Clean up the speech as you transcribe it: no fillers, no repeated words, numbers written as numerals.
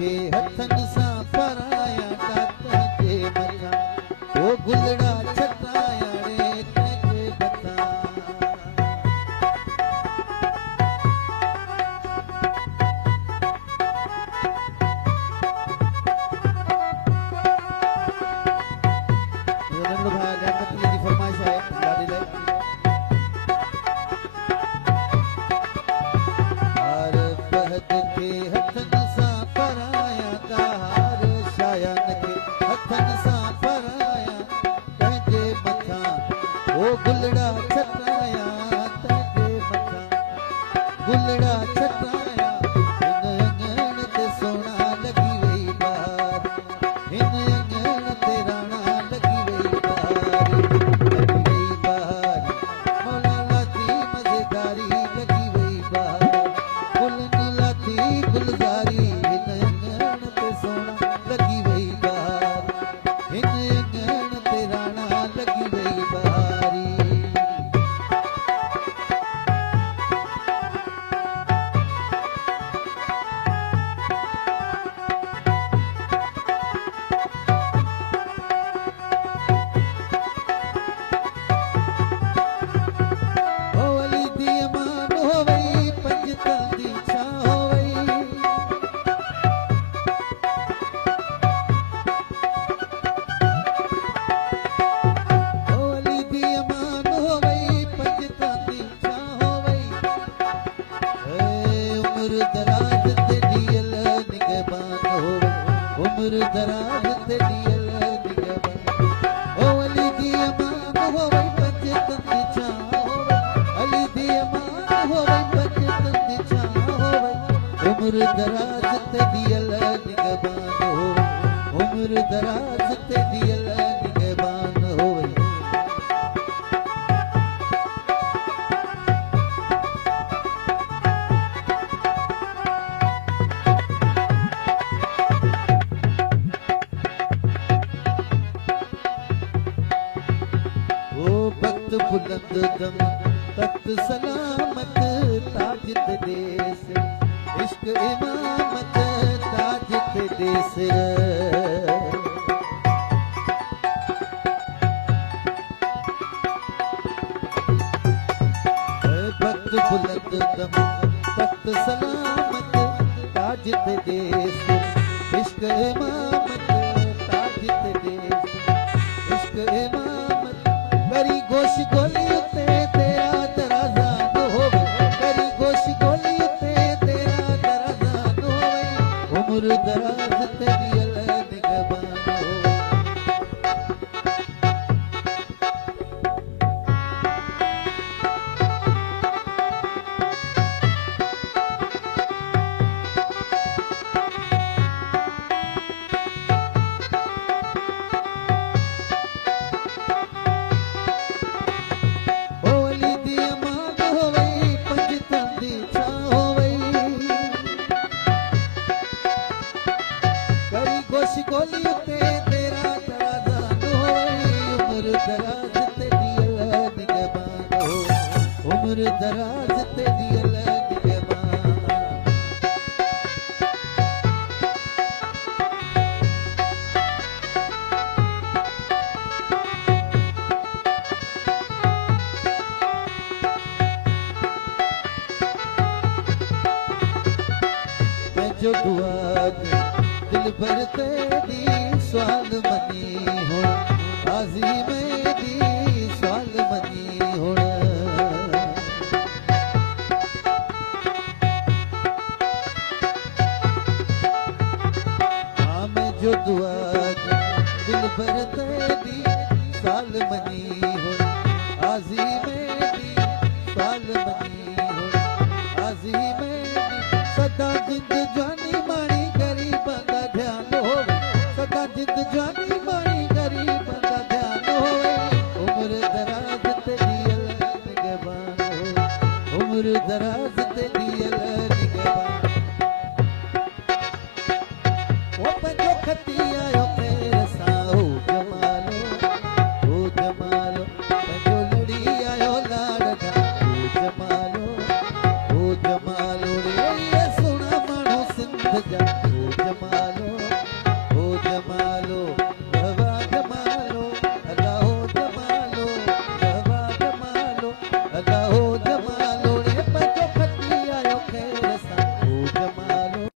खे हथन सा पराया तंहिंजे मथां ओ गुलड़ा छटाया रे तंहिंजे मथां गुलड़ा छटाया तंहिंजे मथां गुलड़ा छटाया हिन अङण ते सोना लगी वई बार हिन अङण ते राणा लगी वई बार मौला लाथी मज़ेदारी लगी वई बार गुलन लाथी गुलज़ारी हिन अङण ते सोना लगी वई बार हिन अङण ते राणा लगी वई बार उम्र दराज ते दियल निगहबान ओ अली दी अमान होवे पंज तंदी छां होवे अली दी अमान होवे पंज तंदी छां होवे उम्र दराज ते दियल निगहबान होवे उम्र दराज ते दियल निगहबान होवे बुलंद दम तख्त सलामत ताज ते देस इश्क इमामत ताज ते देस भक्त बुलंद दम तख्त सलामत ताज ते देस इश्क इमामत ताज ते देस इश्क इमामत करी गोश गोली उते तेरा दराजान होवे करी गोश गोली उते तेरा दराजान होवे उम्र दराज तेरी अल निगहबान होवे गोली उते तेरा दराजान होवे उम्र दराज तेरी अल निगहबान हो उम्र दराज तेरी अल निगहबान मैं जो दुआ दिल भर तेरी स्वाल मनी हो आजी मेरी स्वाल मनी हो हाँ मैं जो दुआ दिल भर तेरी स्वाल मनी हो आजी मेरी स्वाल मनी हो आजी मेरी सदा जिंद जानी मानी गरीब दा ध्यान हो सदा जिंद जानी